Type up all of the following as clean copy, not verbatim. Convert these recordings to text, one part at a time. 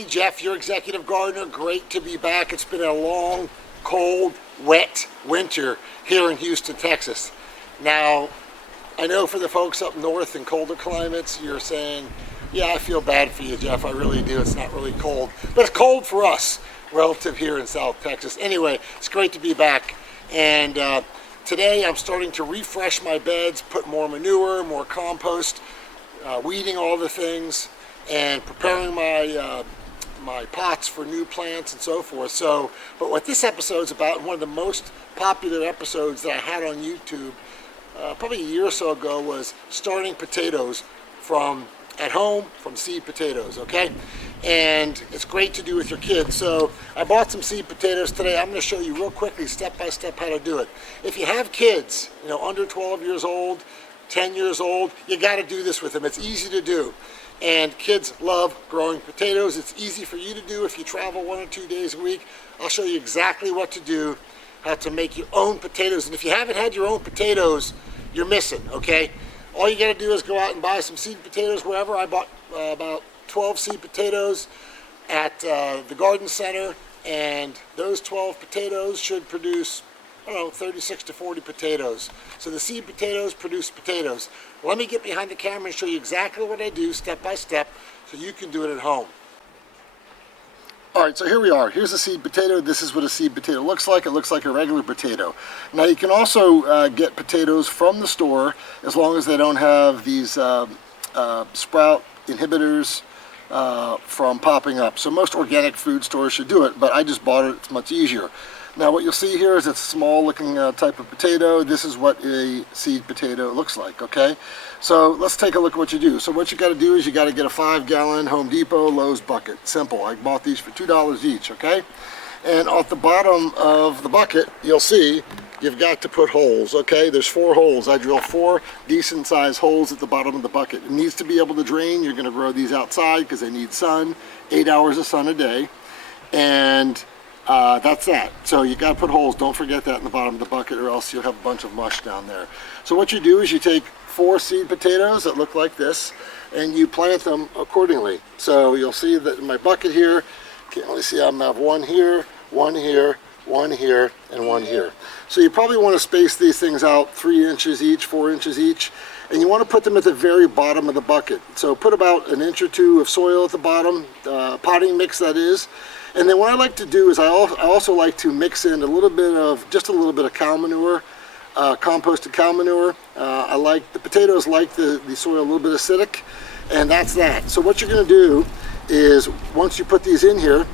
everybody, Jeff, your executive gardener. Great to be back. It's been a long, cold, wet winter here in Houston, Texas. Now, I know for the folks up north in colder climates, you're saying, yeah, I feel bad for you, Jeff. I really do. It's not really cold, but it's cold for us relative here in South Texas. Anyway, it's great to be back. And today I'm starting to refresh my beds, put more manure, more compost, weeding all the things, and preparing my my pots for new plants and so forth. So, but what this episode's about, one of the most popular episodes that I had on YouTube probably a year or so ago, was starting potatoes from at home, from seed potatoes, okay? And it's great to do with your kids. So I bought some seed potatoes today. I'm going to show you real quickly, step by step, how to do it. If you have kids, you know, under 12 years old, 10 years old, you got to do this with them. It's easy to do. And kids love growing potatoes. It's easy for you to do if you travel 1 or 2 days a week. I'll show you exactly what to do, how to make your own potatoes. And if you haven't had your own potatoes, you're missing, okay? All you got to do is go out and buy some seed potatoes wherever. I bought about 12 seed potatoes at the garden center, and those 12 potatoes should produce, I don't know, 36 to 40 potatoes. So the seed potatoes produce potatoes. Let me get behind the camera and show you exactly what I do step by step so you can do it at home. Alright, so here we are. Here's a seed potato. This is what a seed potato looks like. It looks like a regular potato. Now you can also get potatoes from the store as long as they don't have these sprout inhibitors from popping up. So most organic food stores should do it, but I just bought it. It's much easier. Now what you'll see here is it's a small looking type of potato. This is what a seed potato looks like, okay? So let's take a look at what you do. So what you got to do is you got to get a 5-gallon Home Depot Lowe's bucket. Simple. I bought these for $2 each, okay? And at the bottom of the bucket, you'll see you've got to put holes, okay? There's 4 holes. I drilled 4 decent sized holes at the bottom of the bucket. It needs to be able to drain. You're going to grow these outside because they need sun, 8 hours of sun a day. And that's that. So you got to put holes. Don't forget that in the bottom of the bucket, or else you'll have a bunch of mush down there. So what you do is you take 4 seed potatoes that look like this, and you plant them accordingly. So you'll see that in my bucket here, can't really see, I'm gonna have 1 here, 1 here, 1 here, and 1 here. So you probably want to space these things out 3 inches each, 4 inches each, and you want to put them at the very bottom of the bucket. So put about 1 inch or 2 of soil at the bottom, potting mix that is. And then what I like to do is I also like to mix in just a little bit of cow manure, composted cow manure. I like, the potatoes like the soil a little bit acidic, and that's that. So what you're going to do is, once you put these in here,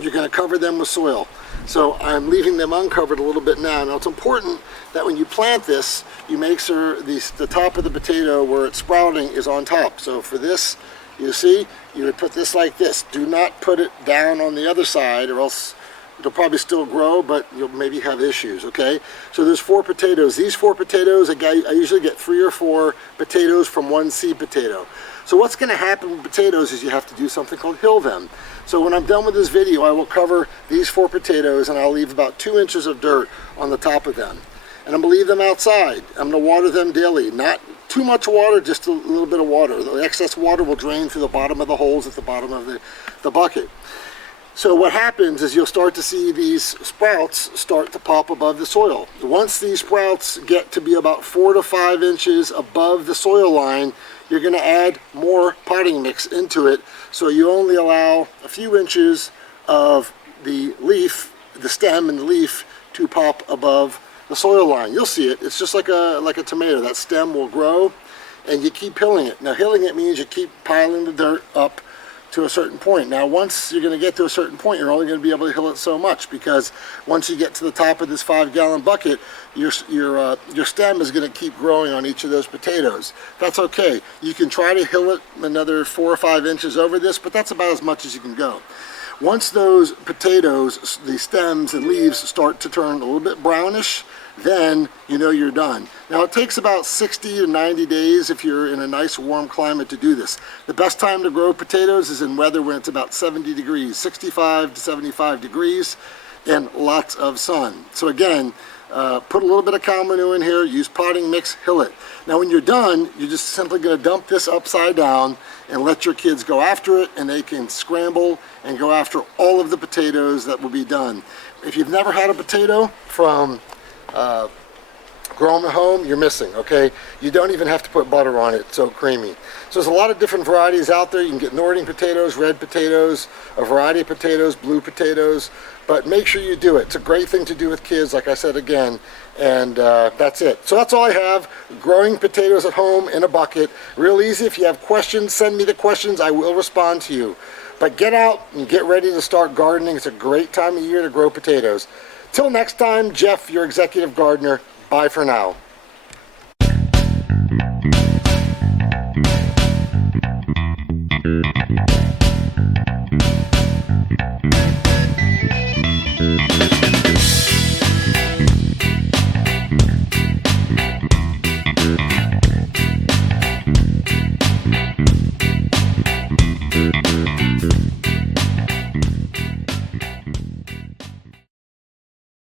you're going to cover them with soil. So I'm leaving them uncovered a little bit now. Now it's important that when you plant this, you make sure the top of the potato where it's sprouting is on top. So for this, you see, you would put this like this. Do not put it down on the other side, or else it'll probably still grow, but you'll maybe have issues, okay? So there's 4 potatoes. These 4 potatoes, I usually get 3 or 4 potatoes from 1 seed potato. So what's going to happen with potatoes is you have to do something called hill them. So when I'm done with this video, I will cover these 4 potatoes, and I'll leave about 2 inches of dirt on the top of them. And I'm going to leave them outside. I'm going to water them daily. Not too much water, just a little bit of water. The excess water will drain through the bottom of the holes at the bottom of the bucket. So what happens is you'll start to see these sprouts start to pop above the soil. Once these sprouts get to be about 4 to 5 inches above the soil line, you're going to add more potting mix into it. So you only allow a few inches of the leaf, the stem and the leaf, to pop above the soil line. You'll see it. It's just like a tomato. That stem will grow, and you keep hilling it. Now hilling it means you keep piling the dirt up to a certain point. Now once you're going to get to a certain point, you're only going to be able to hill it so much, because once you get to the top of this 5-gallon bucket, your stem is going to keep growing on each of those potatoes. That's okay. You can try to hill it another 4 or 5 inches over this, but that's about as much as you can go. Once those potatoes, the stems and leaves, start to turn a little bit brownish, then you know you're done. Now it takes about 60 to 90 days if you're in a nice warm climate to do this. The best time to grow potatoes is in weather when it's about 70 degrees, 65 to 75 degrees. and lots of sun. So again, put a little bit of cow manure in here, use potting mix, hill it. Now when you're done, you're just simply going to dump this upside down and let your kids go after it, and they can scramble and go after all of the potatoes that will be done. If you've never had a potato from grown at home, you're missing, okay? You don't even have to put butter on it, it's so creamy. So there's a lot of different varieties out there. You can get Northern potatoes, red potatoes, a variety of potatoes, blue potatoes, but make sure you do it. It's a great thing to do with kids, like I said again, and that's it. So that's all I have, growing potatoes at home in a bucket. Real easy. If you have questions, send me the questions. I will respond to you. But get out and get ready to start gardening. It's a great time of year to grow potatoes. Till next time, Jeff, your executive gardener. Bye for now.